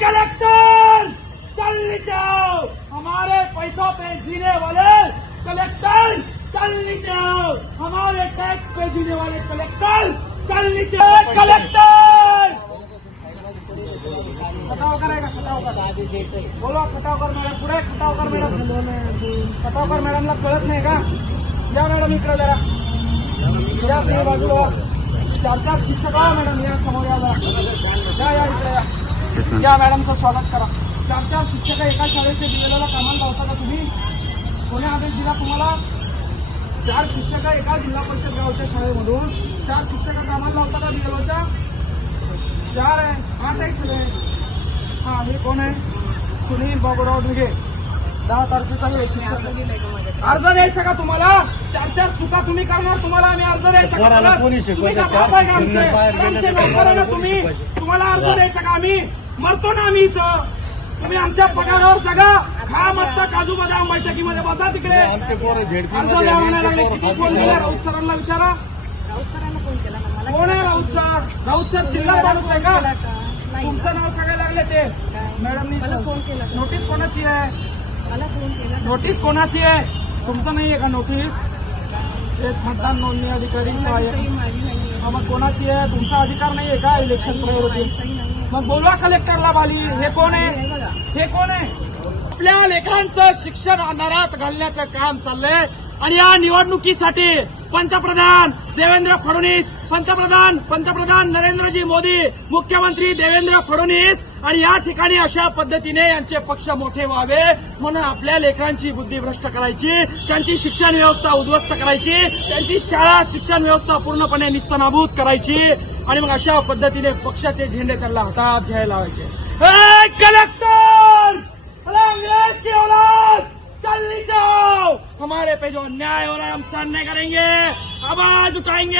Collector चल नीचे आओ, हमारे पैसों पे जीने वाले कलेक्टर चल नीचे आओ, हमारे टैक्स पे जीने वाले कलेक्टर चल नीचे आओ। कलेक्टर खटावकर आहे का? खटावकर बोलो, खटावकर मॅडम पुढे, खटावकर मॅडम, खटावकर मॅडमला कळत नाही का? या मॅडम इकडे जरा या, तुम्ही बाजूला 4 शिक्षक आहो मॅडम, या समोर या इकडे या मॅडमचं स्वागत करा। 4 शिक्षक एका शाळेचे दिलेल्याला कामाला लावता का तुम्ही? कोणी आदेश दिला तुम्हाला? 4 शिक्षक एका जिल्हा परिषद गावच्या शाळेमधून 4 शिक्षक कामाला लावता का बीएलओच्या? 4 आहे, 8 आहे सगळे। हा, हे कोण आहे? सुनील बाबूराव ढुगे, 10 तारखेचा शिक्षक। अर्ज द्यायचा का तुम्हाला? 4 चुका तुम्ही करणार, तुम्हाला आम्ही अर्ज द्यायचा का? तुम्ही का खाताय का आमचे नोकर आहे ना तुम्ही? तुम्हाला अर्ज द्यायचा का? आम्ही मरतो ना आम्ही इथं, तुम्ही आमच्या पगारावर जगा, खा मस्त काजू बदाम बैठकीमध्ये बसा तिकडे। अर्ज द्या म्हणायला लागले, किती फोन केला? राऊत सरांना विचारा। कोण आहे राऊत सर? राऊत सर जिल्हा माणूस आहे का? तुमचं नाव सांगायला लागले ते मॅडमनी। नोटीस कोणाची आहे? नोटीस कोणाची आहे? तुमचं नाही आहे का नोटीस? एक मतदान नोंदणी अधिकारी सहाय्यक, मग कोणाची आहे? तुमचा अधिकार नाही आहे का इलेक्शन प्रायोरिटी? मग बोलवा कलेक्टरला बाली। हे कोण आहे? हे कोण आहे? आपल्या लेकरांचं शिक्षण अंधारात घालण्याचं काम चाललंय आणि या निवडणुकीसाठी पंतप्रधान देवेंद्र फडणवीस, पंतप्रधान नरेंद्रजी मोदी, मुख्यमंत्री देवेंद्र फडणवीस आणि या ठिकाणी अशा पद्धतीने यांचे पक्ष मोठे व्हावे म्हणून आपल्या लेकरांची बुद्धी भ्रष्ट करायची, त्यांची शिक्षण व्यवस्था उद्ध्वस्त करायची, त्यांची शाळा शिक्षण व्यवस्था पूर्णपणे निस्तनाभूत करायची आणि मग अशा पद्धतीने पक्षाचे झेंडे त्यांना हातात घ्यायला लावायचे। कलेक्टर अंग्रेज की औलाद चल नीचे आओ, हमारे पे जो अन्याय हो रहा है हम सहन नहीं करेंगे, आवाज उठाएंगे।